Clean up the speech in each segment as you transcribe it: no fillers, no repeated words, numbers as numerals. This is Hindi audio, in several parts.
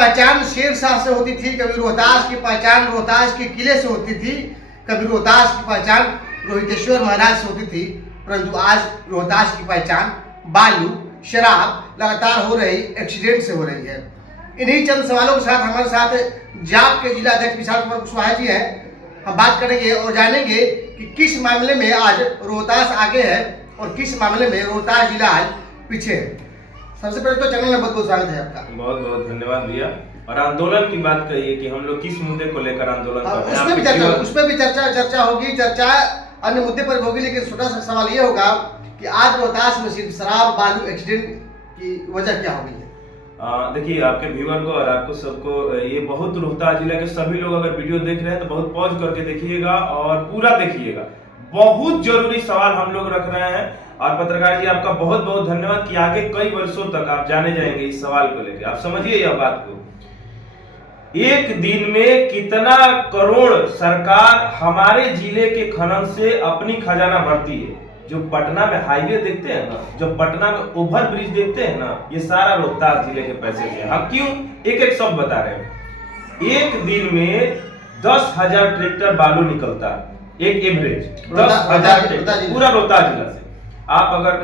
पहचान शेरशाह से होती थी, कभी रोहतास की पहचान रोहतास के किले से होती थी, कभी रोहतास की पहचान रोहितेश्वर महाराज से होती थी, परंतु आज रोहतास की पहचान बालू, शराब लगातार हो रही एक्सीडेंट से हो रही है। इन्हीं चंद सवालों के साथ हमारे साथ जाप के जिला अध्यक्ष विशाल कुमार कुशवाहा जी हैं। हम बात करेंगे और जानेंगे कि किस मामले में आज रोहतास आगे है और किस मामले में रोहतास जिला आज पीछे है। सबसे पहले तो चैनल में बहुत बहुत स्वागत है आपका। बहुत बहुत धन्यवाद भैया। और आंदोलन की बात करिए कि हम लोग किस मुद्दे को लेकर आंदोलन कर रहे हैं, उसमें भी चर्चा होगी, चर्चा अन्य मुद्दे पर होगी, लेकिन छोटा सा सवाल ये होगा कि आज रोहतास में सिर्फ शराब बालू एक्सीडेंट की वजह क्या होगी? देखिए, आपके व्यूअर को और आपको सबको ये बहुत रोहतास जिला के सभी लोग अगर वीडियो देख रहे हैं तो बहुत पॉज करके देखिएगा और पूरा देखिएगा। बहुत जरूरी सवाल हम लोग रख रहे हैं और पत्रकार जी आपका बहुत बहुत धन्यवाद कि आगे कई वर्षों तक आप जाने जाएंगे इस सवाल को लेकर। आप समझिए यह बात को, एक दिन में कितना करोड़ सरकार हमारे जिले के खनन से अपनी खजाना भरती है। जो पटना में हाईवे देखते हैं ना, जो पटना में ओवर ब्रिज देखते हैं ना, ये सारा रोहतास जिले के पैसे से। हम क्यों एक एक सब बता रहे हैं। एक दिन में 10,000 ट्रैक्टर बालू निकलता है, एक एवरेज 10,000 ट्रैक्टर पूरा रोहतास जिला से। आप अगर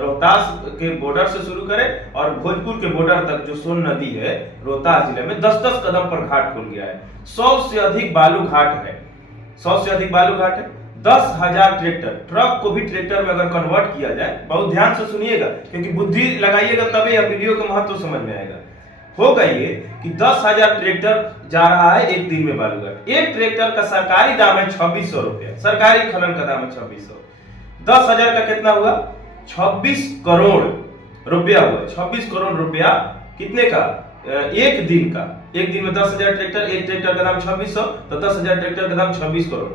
रोहतास के बॉर्डर से शुरू करें और भोजपुर के बॉर्डर तक जो सोन नदी है रोहतास जिले में 10-10 कदम पर घाट खुल गया है। 100 से अधिक बालू घाट है, 100 से अधिक बालू घाट है। 10,000 ट्रैक्टर, ट्रक को भी ट्रैक्टर में अगर कन्वर्ट किया जाए, बहुत ध्यान से सुनिएगा क्योंकि बुद्धि लगाइएगा तभी यह वीडियो का महत्व समझ में आएगा। होगा ये कि 10,000 ट्रैक्टर जा रहा है एक दिन में बालूघाट। एक ट्रैक्टर का सरकारी दाम है 2600 रुपया, सरकारी खनन का दाम है 2600। 10,000 का कितना हुआ? 26 करोड़ रुपया हुआ। 26 करोड़ रुपया कितने का? एक दिन का। एक दिन में 10,000 ट्रैक्टर, एक ट्रैक्टर का दाम 2600, तो 10,000 ट्रैक्टर का दाम 26 करोड़।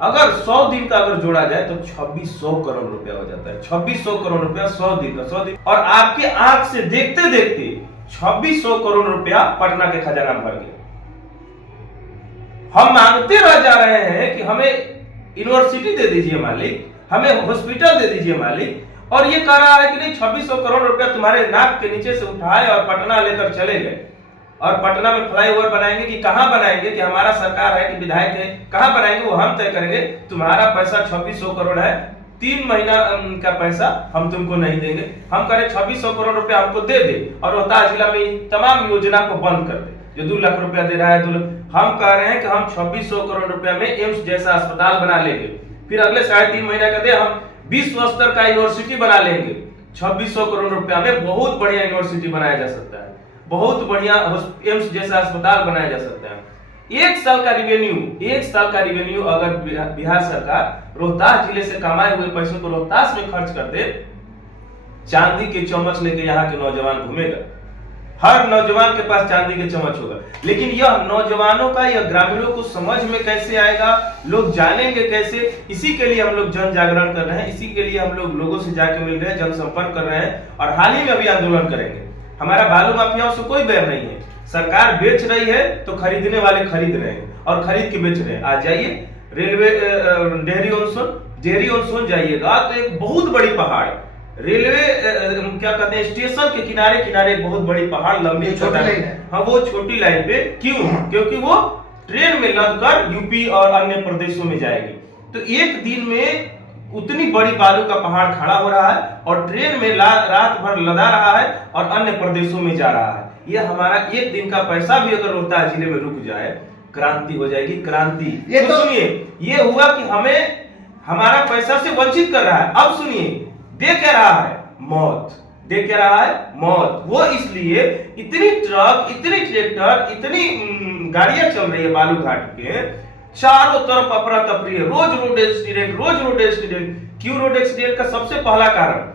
अगर 100 दिन का अगर जोड़ा जाए तो 2600 करोड़ रुपया हो जाता है। 2600 करोड़ रुपया 100 दिन का, 100 दिन। और आपके आंख से देखते देखते 2600 करोड़ रुपया पटना के खजाना भर गया। हम मांगते रह जा रहे हैं कि हमें यूनिवर्सिटी दे दीजिए मालिक, हमें हॉस्पिटल दे दीजिए मालिक, और ये कह रहा है कि नहीं 2600 करोड़ रुपया तुम्हारे नाक के नीचे से उठाए और पटना लेकर चले गए। और पटना में फ्लाईओवर बनाएंगे कि कहां बनाएंगे, कि हमारा सरकार है कि विधायक है, कहां बनाएंगे वो हम तय करेंगे। तुम्हारा पैसा 2600 करोड़ है, 3 महीना का पैसा हम तुमको नहीं देंगे। हम करें 2600 करोड़ रुपया हमको दे दे और रोहतास जिला में तमाम योजना को बंद कर दे। जो 2 लाख रुपया दे रहा है, 2 लाख, हम कह रहे हैं कि हम 2600 करोड़ रुपया में एम्स जैसा अस्पताल बना लेंगे। फिर अगले 3.5 महीने का दे हम विश्व स्तर का यूनिवर्सिटी बना लेंगे। 2600 करोड़ रुपया में बहुत बढ़िया यूनिवर्सिटी बनाया जा सकता है, बहुत बढ़िया एम्स जैसा अस्पताल बनाया जा सकता है। एक साल का रिवेन्यू अगर बिहार सरकार रोहतास जिले से कमाए हुए पैसों को रोहतास में खर्च कर दे, चांदी के चम्मच लेके यहाँ के नौजवान घूमेगा। हर नौजवान के पास चांदी के चम्मच होगा, लेकिन यह नौजवानों का, यह ग्रामीणों को समझ में कैसे आएगा, लोग जानेंगे कैसे? इसी के लिए हम लोग जन जागरण कर रहे हैं, इसी के लिए हम लोग लोगों से जाके मिल रहे हैं, जनसंपर्क कर रहे हैं और हाल ही में अभी आंदोलन करेंगे। हमारा बालू माफियाओं से कोई बैर नहीं है। सरकार बेच रही है तो खरीदने वाले खरीद रहे हैं और खरीद के बेच रहे हैं। आज जाइए रेलवे डेहरी ऑन सोन जाइएगा तो एक बहुत बड़ी पहाड़, रेलवे क्या कहते हैं, स्टेशन के किनारे किनारे बहुत बड़ी पहाड़, लंबी छोटी लाइन है। हाँ, वो छोटी लाइन पे क्यों? क्योंकि वो ट्रेन में लद कर यूपी और अन्य प्रदेशों में जाएगी। तो एक दिन में उतनी बड़ी बालू का पहाड़ खड़ा हो रहा है और ट्रेन में रात भर लदा रहा है और अन्य प्रदेशों में जा रहा है। ये हमारा एक दिन का पैसा भी अगर रोहतास जिले में रुक जाए, क्रांति हो जाएगी, क्रांति। ये तो सुनिए, ये हुआ कि हमें हमारा पैसा से वंचित कर रहा है। अब सुनिए, दे क्या रहा है? मौत। दे क्या रहा है? मौत। वो इसलिए इतनी ट्रक, इतनी ट्रैक्टर, इतनी गाड़ियां चल रही है बालू घाट के, चारों तरफ अफरा तफरी है, रोज रोड एक्सीडेंट, रोज रोड एक्सीडेंट। क्यों रोड एक्सीडेंट का? सबसे पहला कारण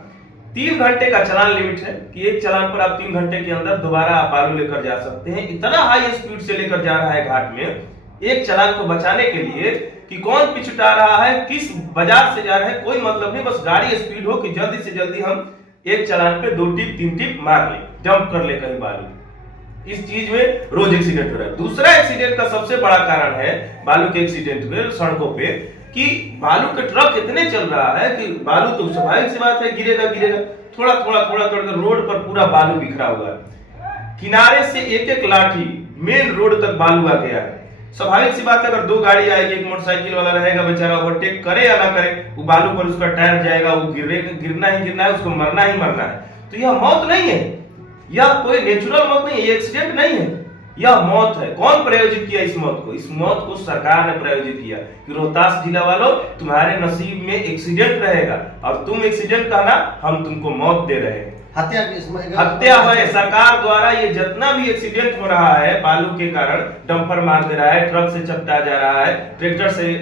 3 घंटे का चलान लिमिट है कि एक चलान पर आप 3 घंटे के अंदर दोबारा आप बालू लेकर जा सकते हैं। इतना हाई स्पीड से लेकर जा रहा है घाट में, एक चलान को बचाने के लिए कि कौन पिछुटा रहा है, किस बाजार से जा रहा है, कोई मतलब नहीं, बस गाड़ी स्पीड हो कि जल्दी से जल्दी हम एक चलान पे 2 टिप 3 टिप मार ले, जंप कर ले कहीं बालू। इस चीज में रोज एक्सीडेंट हो रहा है। दूसरा एक्सीडेंट का सबसे बड़ा कारण है बालू के एक्सीडेंट में सड़कों पे कि बालू के ट्रक इतने चल रहा है कि बालू तो स्वाभाविक सी बात है गिरेगा गिरेगा, थोड़ा थोड़ा थोड़ा थोड़ा रोड पर पूरा बालू बिखरा हुआ है। किनारे से एक एक लाठी मेन रोड तक बालू आ गया है। स्वाभाविक सी बात है, अगर 2 गाड़ी आएगी, एक मोटरसाइकिल वाला रहेगा बेचारा, ओवरटेक करे या ना करे, वो बालू पर उसका टायर जाएगा, वो गिरना ही गिरना है, उसको मरना ही मरना है। तो यह मौत नहीं है, यह कोई नेचुरल मौत नहीं है, एक्सीडेंट नहीं है, यह मौत है। कौन प्रायोजित किया इस मौत को? इस मौत को सरकार ने प्रायोजित किया कि रोहतास जिला वालों, तुम्हारे नसीब में एक्सीडेंट रहेगा और तुम एक्सीडेंट कहना, हम तुमको मौत दे रहे हैं। हत्या है सरकार द्वारा। ये जितना भी एक्सीडेंट हो रहा है बालू के कारण, डंपर मार दे रहा है, ट्रक से चपटा जा रहा है, ट्रैक्टर से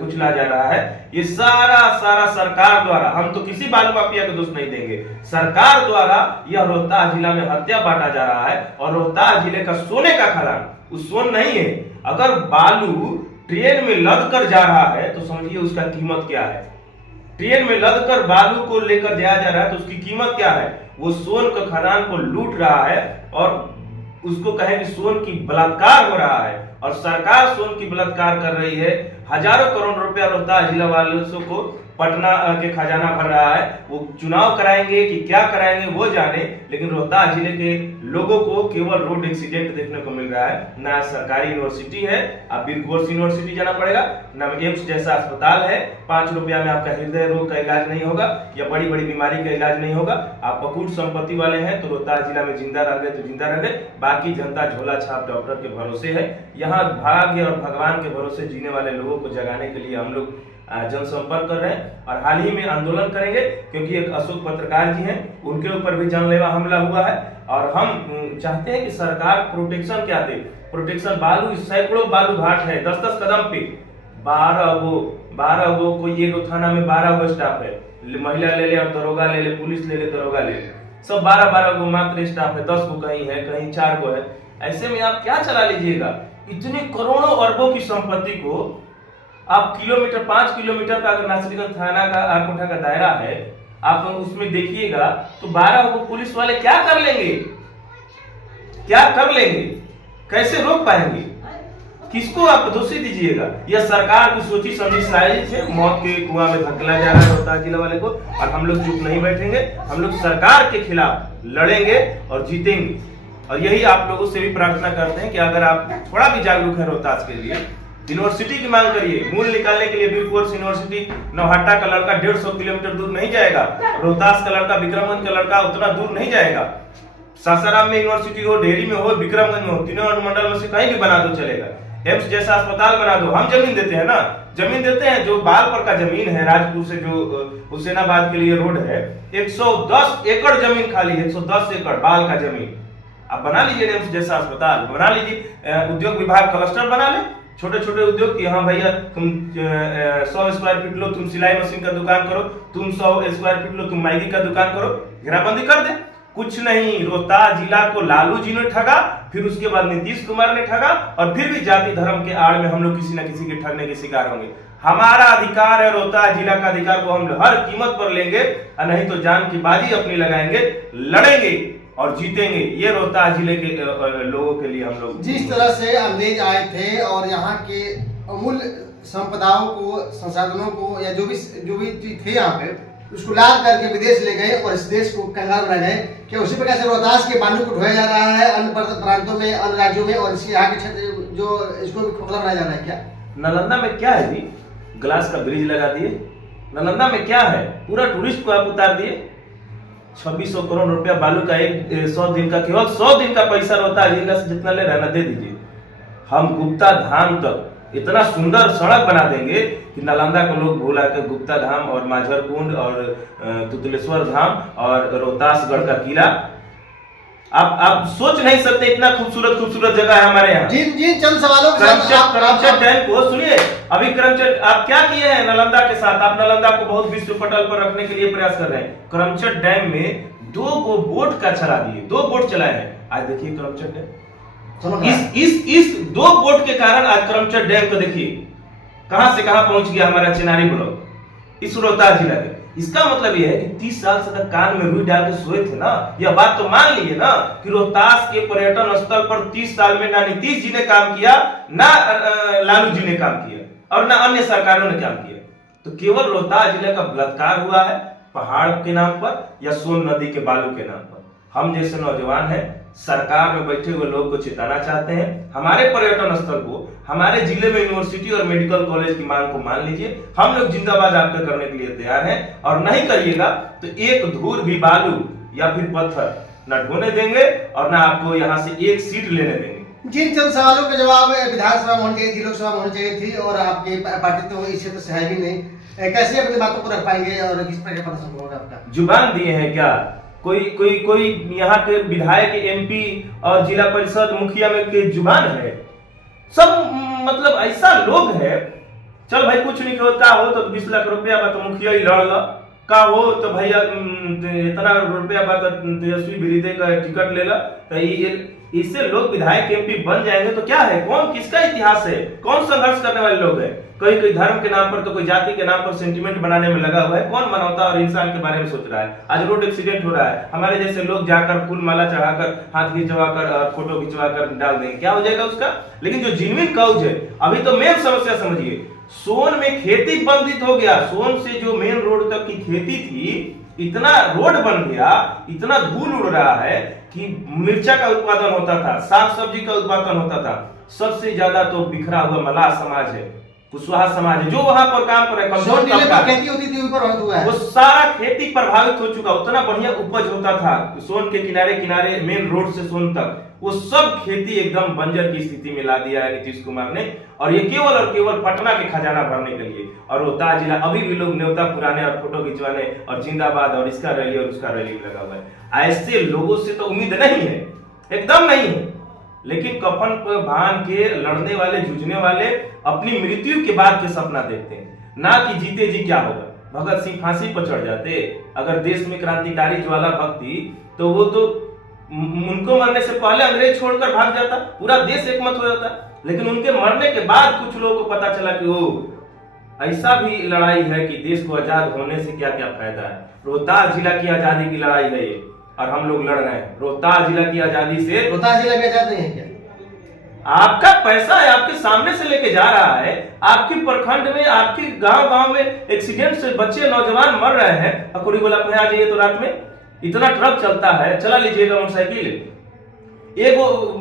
कुचला जा रहा है, ये सारा सरकार द्वारा। हम तो किसी बालू माफिया को दोष नहीं देंगे, सरकार द्वारा यह रोहतास जिला में हत्या बांटा जा रहा है। और रोहतास जिले का सोने का खदान वो सोन नहीं है। अगर बालू ट्रेन में लद कर जा रहा है तो समझिए उसका कीमत क्या है। ट्रेन में लद कर बालू को लेकर जाया जा रहा है तो उसकी कीमत क्या है? वो सोन के खदान को लूट रहा है और उसको कहें कि सोन की बलात्कार हो रहा है। और सरकार सोन की बलात्कार कर रही है। हजारों करोड़ रुपया रोहतास जिला वालों को पटना के खजाना भर रहा है। वो चुनाव कराएंगे कि क्या कराएंगे वो जाने, लेकिन रोहतास जिले के लोगों को केवल रोड एक्सीडेंट देखने को मिल रहा है। ना सरकारी यूनिवर्सिटी है, आप बीरकोर्स यूनिवर्सिटी जाना पड़ेगा, ना एम्स जैसा अस्पताल है। 5 रुपया में आपका हृदय रोग का इलाज नहीं होगा या बड़ी बड़ी बीमारी का इलाज नहीं होगा। आप अकूट संपत्ति वाले हैं तो रोहतास जिला में जिंदा रह गए तो जिंदा रह गए, बाकी जनता झोला छाप डॉक्टर के भरोसे है। यहाँ भाग्य और भगवान के भरोसे जीने वाले लोगों को जगाने के लिए हम लोग जनसंपर्क कर रहे हैं और हाल ही में आंदोलन करेंगे, क्योंकि एक अशोक पत्रकार जी हैं, उनके ऊपर भी जानलेवा हमला हुआ है। और हम चाहते हैं कि सरकार प्रोटेक्शन क्या दे। प्रोटेक्शन बालू, सैकड़ों बालू घाट है, 10-10 कदम पे 12 गो कोई एक थाना में 12 गो स्टाफ है। महिला ले ले और दरोगा ले ले, पुलिस ले ले, दरोगा ले ले, सब 12 गो मात्र स्टाफ है। 10 गो कहीं है, कहीं 4 गो है। ऐसे में आप क्या चला लीजिएगा? इतनी करोड़ों अरबों की संपत्ति को आप 5 किलोमीटर का अगर नासरीगंज थाना का आरकोटा का दायरा है, आप उसमें देखिएगा तो 12 को पुलिस वाले क्या कर लेंगे? क्या कर लेंगे? कैसे रोक पाएंगे? किसको आप दोषी दीजिएगा? यह सरकार की सोची समझी साजिश है। मौत के कुआं में धकेला जा रहा है रोहतास जिला वाले को, और हम लोग चुप नहीं बैठेंगे। हम लोग सरकार के खिलाफ लड़ेंगे और जीतेंगे। और यही आप लोगों से भी प्रार्थना करते हैं कि अगर आप थोड़ा भी जागरूक है रोहतास के लिए, यूनिवर्सिटी की मांग करिए। मूल निकालने के लिए बीरकोर्स यूनिवर्सिटी, नौहट्टा का लड़का 150 किलोमीटर दूर नहीं जाएगा, रोहतास का लड़का विक्रमगंज का लड़का उतना दूर नहीं जाएगा। सासाराम में यूनिवर्सिटी हो, डेहरी में हो, विक्रमगंज में हो, तीनों अनुमंडल में से कहीं भी बना दो चलेगा। एम्स जैसा अस्पताल बना दो। हम जमीन देते हैं ना, जमीन देते हैं। जो बालपर का जमीन है, राजपुर से जो हुसैनाबाद के लिए रोड है, 110 एकड़ जमीन खाली है, 110 एकड़ बाल का जमीन। आप बना लीजिए एम्स जैसा अस्पताल, बना लीजिए। उद्योग विभाग क्लस्टर बना ले, छोटे छोटे उद्योग की। हाँ भैया, तुम 100 स्क्वायर फीट लो, तुम सिलाई मशीन का दुकान करो, तुम 100 स्क्वायर फीट लो, तुम मैगी का दुकान करो, घेराबंदी कर दे। कुछ नहीं, रोहतास जिला को लालू जी ने ठगा, फिर उसके बाद नीतीश कुमार ने ठगा, और फिर भी जाति धर्म के आड़ में हम लोग किसी न किसी के ठगने के शिकार होंगे। हमारा अधिकार है, रोहतास जिला का अधिकार को हम हर कीमत पर लेंगे, और नहीं तो जान की बाजी अपनी लगाएंगे, लड़ेंगे और जीतेंगे। ये रोहतास जिले के लोगों के लिए हम लोग। जिस तरह से अंग्रेज आए थे और यहाँ के अमूल्य संपदाओं को, संसाधनों को, या जो भी चीज थे यहाँ पे, उसको लाद करके विदेश ले गए और इस देश को कंगाल बना गए। क्या उसी प्रकार से रोहतास के बालू को ढोया जा रहा है अन्य प्रांतों में, अन्य राज्यों में, और इसके यहाँ के क्षेत्र जो इसको भी खोखला बनाया जा रहा है? क्या नालंदा में क्या है जी? ग्लास का ब्रिज लगा दिए। नालंदा में क्या है? पूरा टूरिस्ट को आप उतार दिए। 2600 करोड़ रुपया बालू का, एक 100 दिन का, केवल 100 दिन का पैसा रोहतास जिला से जितना ले रहना दे दीजिए। हम गुप्ता धाम तक इतना सुंदर सड़क बना देंगे कि नालंदा को लोग भूला के गुप्ता धाम और माझर कुंड और तुतलेश्वर धाम और रोहतासगढ़ का किला, आप सोच नहीं सकते इतना खूबसूरत जगह है हमारे यहाँ। जिन चंद सवालों के करमचट डैम को सुनिए। अभी करमचट आप क्या किए हैं नालंदा के साथ? आप नालंदा को बहुत विश्व पटल पर रखने के लिए प्रयास कर रहे हैं। करमचट डैम में 2 बोट का चला दिए, 2 बोट चलाए हैं। आज देखिए करमचट डैम, इस 2 बोट के कारण आज करमचट डैम को देखिए कहां से कहां पहुंच गया हमारा चिनारी ब्लॉक, इस रोहतास जिला के। इसका मतलब यह है कि 30 साल से तक कान में रुई डाल के सोए थे ना। यह बात तो मान लीजिए ना कि रोहतास के पर्यटन स्थल पर 30 साल में ना नीतीश जी ने काम किया, ना लालू जी ने काम किया, और ना अन्य सरकारों ने काम किया। तो केवल रोहतास जिले का बलात्कार हुआ है पहाड़ के नाम पर या सोन नदी के बालू के नाम पर। हम जैसे नौजवान हैं, सरकार में बैठे हुए लोग को चेताना चाहते हैं। हमारे पर्यटन स्थल को, हमारे जिले में यूनिवर्सिटी और मेडिकल कॉलेज की मांग को मान लीजिए। हम लोग जिंदाबाद आपके करने के लिए तैयार हैं, और नहीं करिएगा तो एक धूल भी बालू या फिर पत्थर न ढोने देंगे और न आपको यहाँ से एक सीट लेने देंगे। जिन चंद सवालों के जवाब विधानसभा में होनी चाहिए थी, लोकसभा में होनी चाहिए थी, और आपकी पार्टी तो इस क्षेत्र से है भी नहीं, कैसे अपनी बातों को रख पाएंगे और किस प्रकार प्रदर्शन होगा आपका? जुबान दिए हैं क्या? कोई यहाँ के विधायक, एमपी और जिला परिषद मुखिया में के जुबान है? सब मतलब ऐसा लोग है, चल भाई कुछ नहीं होता हो तो 20 लाख रुपया बा तो मुखिया ही लड़ ला, का हो तो भैया इतना रुपया बा तो तेजस्वी विरोधी का टिकट ले ला, तो इससे लोग विधायक एमपी बन जाएंगे तो क्या है? कौन, किसका इतिहास है? कौन संघर्ष करने वाले लोग हैं? कोई धर्म के नाम पर तो कोई जाति के नाम पर सेंटिमेंट बनाने में लगा हुआ है। कौन मानवता और इंसान के बारे में सोच रहा है? आज रोड एक्सीडेंट हो रहा है, हमारे जैसे लोग जाकर फूल माला चढ़ाकर, हाथ खिंचवाकर, फोटो खिंचवाकर डाल देंगे, क्या हो जाएगा उसका? लेकिन जो जेन्युइन काउज है, अभी तो मेन समस्या समझिए, सोन में खेती बंधित हो गया। सोन से जो मेन रोड तक की खेती थी, इतना रोड बन गया, इतना धूल उड़ रहा है कि मिर्चा का उत्पादन होता था, साग सब्जी का उत्पादन होता था। सबसे ज्यादा तो बिखरा हुआ मलाह समाज है, कुशवाहा समाज है, जो वहां पर काम कर रहे हैं, खेती होती थी ऊपर हुआ है, वो सारा खेती प्रभावित हो चुका। उतना बढ़िया उपज होता था सोन के किनारे किनारे, मेन रोड से सोन तक, वो सब खेती एकदम बंजर की स्थिति में ला दिया है नीतीश कुमार ने, और ये केवल और केवल पटना के खजाना भरने के लिए। और रोहतास जिला अभी भी लोग न्योता पुराने और फोटो खिंचवाने और जिंदाबाद और इसका रैली और उसका रैली लगा हुआ है। ऐसे लोगों से तो उम्मीद नहीं है, एकदम नहीं है। लेकिन कफन को बांध के लड़ने वाले, जूझने वाले अपनी मृत्यु के बाद के सपना देखते हैं, ना कि जीते जी क्या होगा। भगत सिंह फांसी पर चढ़ जाते, अगर देश में क्रांतिकारी ज्वाला भक्ति, तो वो तो उनको मरने से पहले अंग्रेज छोड़कर भाग जाता, पूरा देश एकमत हो जाता। लेकिन उनके मरने के बाद कुछ लोगों को पता चला कि वो ऐसा भी लड़ाई है कि देश को आजाद होने से क्या क्या फायदा है। रोहतास जिला की आजादी की लड़ाई है ये, और हम लोग लड़ रहे हैं रोहतास जिला की आजादी से। रोहतास जिला में आजाद नहीं है क्या? आपका पैसा है, आपके सामने से लेके जा रहा है, आपके प्रखंड में, आपके गांव में एक्सीडेंट से बच्चे नौजवान मर रहे हैं। अकुड़ी गोला पे आ जाइए तो रात में इतना ट्रक चलता है, चला लीजिएगा मोटरसाइकिल, एक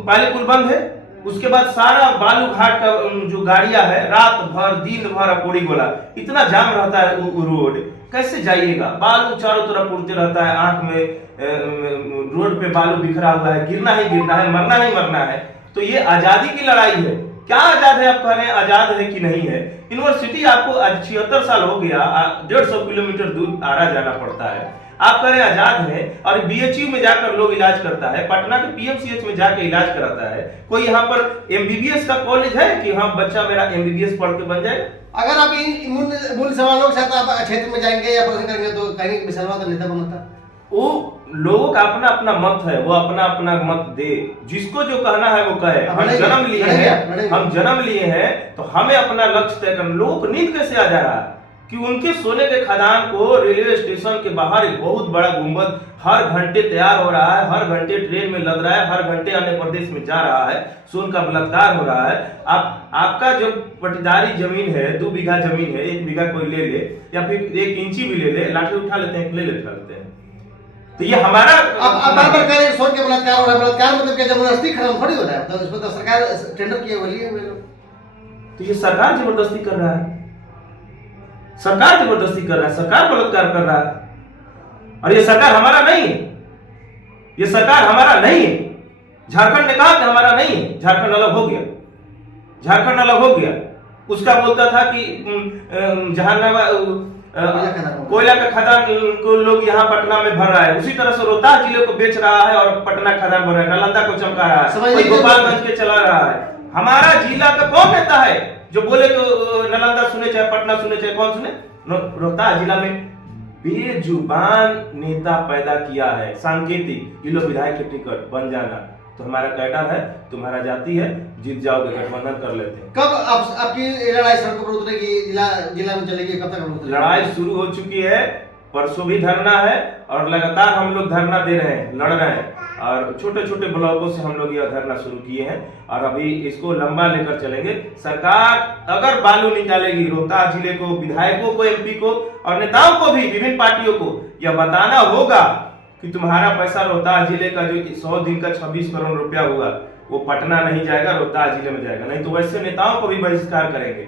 पाली पुल बंद है, उसके बाद सारा बालू घाट का जो गाड़ियां है, रात भर दिन भर अकुड़ी गोला, इतना जाम रहता है वो रोड, कैसे जाइएगा? बालू चारों तरफ उड़ते रहता है, आंख में रोड पे बालू बिखरा हुआ है, गिरना ही गिरना है, मरना ही मरना है। तो ये आजादी की लड़ाई है। क्या आजाद है? आप कह रहे हैं आजाद है कि नहीं है? यूनिवर्सिटी आपको 76 साल हो गया, 150 किलोमीटर दूर आना जाना पड़ता है, आप कह रहे हैं आजाद है। और बीएचयू में जाकर लोग इलाज करता है, पटना के पीएमसीएच में जाकर इलाज कराता है। कोई यहाँ पर एमबीबीएस का कॉलेज है कि हाँ बच्चा मेरा एमबीबीएस पढ़ के बन जाए? अगर आप मूल सवालों के साथ आप क्षेत्र में जाएंगे या प्रदर्शन करेंगे तो कहेंगे मिसलवा का नेता बनता। वो लोगों का अपना अपना मत है, वो अपना अपना मत दे, जिसको जो कहना है वो कहे। हम जन्म लिए हैं, हम जन्म लिए हैं तो हमें अपना लक्ष्य तय करना। लोगों को नींद कैसे आ जा रहा है कि उनके सोने के खदान को रेलवे स्टेशन के बाहर एक बहुत बड़ा गुंबद हर घंटे तैयार हो रहा है, हर घंटे ट्रेन में लग रहा है, हर घंटे अन्य प्रदेश में जा रहा है, सोन का बलात्कार हो रहा है। आपका जो पटीदारी जमीन है, 2 बीघा जमीन है, 1 बीघा कोई ले ले या फिर 1 इंची भी ले ले, लाठी उठा लेते हैं, उठा लेते हैं। तो ये हमारा अब बार कह रहे सोन के बलात्कार हो रहा है, बलात्कार मतलब क्या जबरदस्ती खत्म थोड़ी हो रहा है, तो इसमें तो सरकार टेंडर किए हुए लिए। तो ये सरकार जबरदस्ती कर रहा है, सरकार जबरदस्ती कर रहा है, सरकार बलात्कार कर रहा है। और ये सरकार हमारा नहीं है, ये सरकार हमारा नहीं है। झारखंड ने कहा कि हमारा नहीं है, झारखंड अलग हो गया, झारखंड अलग हो गया। उसका बोलता था कि जहानाबाद कोयला का खदान को लोग यहाँ पटना में भर रहा है, उसी तरह से रोहतास जिले को बेच रहा है और पटना खदान भर रहा है, नालंदा को चमका रहा है, गोपालगंज के चला रहा है। हमारा जिला का कौन नेता है जो बोले तो नालंदा सुने चाहे पटना सुने चाहे कौन सुने? रोहतास जिला में बेजुबान नेता पैदा किया है, सांकेतिक, ये लोग विधायक के टिकट बन जाना, तो हमारा कैडर है, तुम्हारा जाति है, जीत जाओगे, गठबंधन कर लेते हैं। कब आपकी लड़ाई सड़कों पर उतरेगी, जिला में चलेगी, कब तक उतरेगी? लड़ाई शुरू हो चुकी है, परसों भी धरना है और लगातार हम लोग धरना दे रहे हैं, लड़ रहे हैं, और छोटे छोटे ब्लॉकों से हम लोग यह धरना शुरू किए हैं और अभी इसको लंबा लेकर चलेंगे। सरकार अगर बालू निकालेगी, रोहतास जिले को, विधायकों को, एमपी को और नेताओं को भी, विभिन्न पार्टियों को यह बताना होगा कि तुम्हारा पैसा रोहतास जिले का जो 100 दिन का 26 करोड़ रुपया हुआ वो पटना नहीं जाएगा, रोहतास जिले में जाएगा। नहीं तो वैसे नेताओं को भी बहिष्कार करेंगे।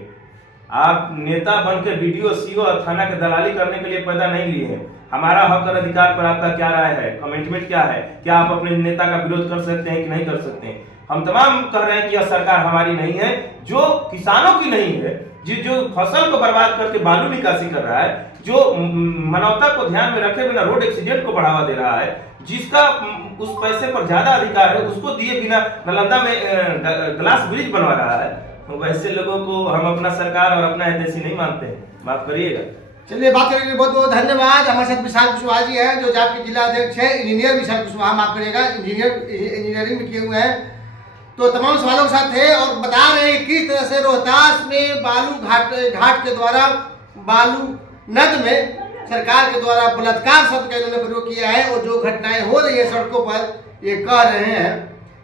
आप नेता बन के बीडीओ, सीओ और थाना के दलाली करने के लिए पैदा नहीं लिए हैं। हमारा हक और अधिकार पर आपका क्या राय है, कमेंटमेंट क्या है? क्या आप अपने नेता का विरोध कर सकते हैं कि नहीं कर सकते हैं? हम तमाम कह रहे हैं कि यह सरकार हमारी नहीं है, जो किसानों की नहीं है, जो फसल को बर्बाद करके बालू निकासी कर रहा है, जो मानवता को ध्यान में रखे बिना रोड एक्सीडेंट को बढ़ावा दे रहा है, जिसका उस पैसे पर ज्यादा अधिकार है, उसको दिए बिना नालंदा में ग्लास ब्रिज बनवा रहा है। तो वैसे लोगों को हम अपना सरकार और अपना हितैषी नहीं मानते हैं, माफ करिएगा। चलिए, बात करने के लिए बहुत बहुत धन्यवाद। हमारे साथ विशाल कुशवाहा जी हैं, जो जाप के जिला अध्यक्ष है, इंजीनियर विशाल कुशवाहा, माफ करिएगा, इंजीनियरिंग में किए हुए हैं। तो तमाम सवालों के साथ थे और बता रहे हैं किस तरह से रोहतास में बालू घाट के द्वारा बालू नद में सरकार के द्वारा बलात्कार शब्द का इन्होंने प्रयोग किया है। और जो घटनाएं हो रही है सड़कों पर, ये कह रहे हैं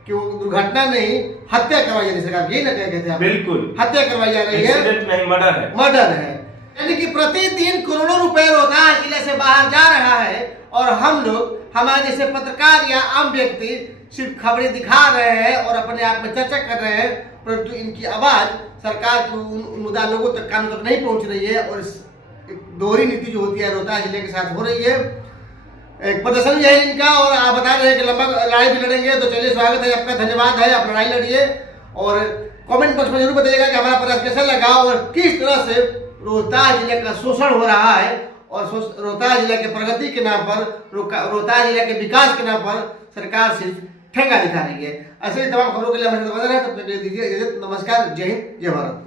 कि वो दुर्घटना नहीं, हत्या करवाई जा रही है। सरकार यही ना कहते हैं, बिल्कुल हत्या करवाई जा रही है, एक्सीडेंट नहीं, मर्डर है, मर्डर है। यानी कि प्रतिदिन करोड़ों रुपए रोहतास जिले से बाहर जा रहा है और हम लोग, हमारे जैसे पत्रकार या आम व्यक्ति सिर्फ खबरें दिखा रहे हैं और अपने आप में चर्चा कर रहे हैं, परंतु इनकी आवाज सरकार की उन मुद्दा लोगों तक, कानों तक नहीं पहुंच रही है। और इस दोहरी नीति जो होती है रोहतास जिले के साथ हो रही है। एक प्रदर्शन भी है इनका और आप बता रहे हैं कि लंबा लड़ाई भी लड़ेंगे। तो चलिए, स्वागत है आपका, धन्यवाद है, आप लड़ाई लड़िए और कमेंट बॉक्स में जरूर बताइएगा कि हमारा प्रयास कैसा लगा और किस तरह से रोहतास जिले का शोषण हो रहा है और रोहतास जिले के प्रगति के नाम पर, रोहतास जिले के विकास के नाम पर सरकार सिर्फ ठेंगा दिखा रही है। ऐसे ही तमाम खबरों के लिए हमारे साथ बने रहें। तब तक के लिए दीजिए इजाजत। नमस्कार, जय हिंद, जय भारत।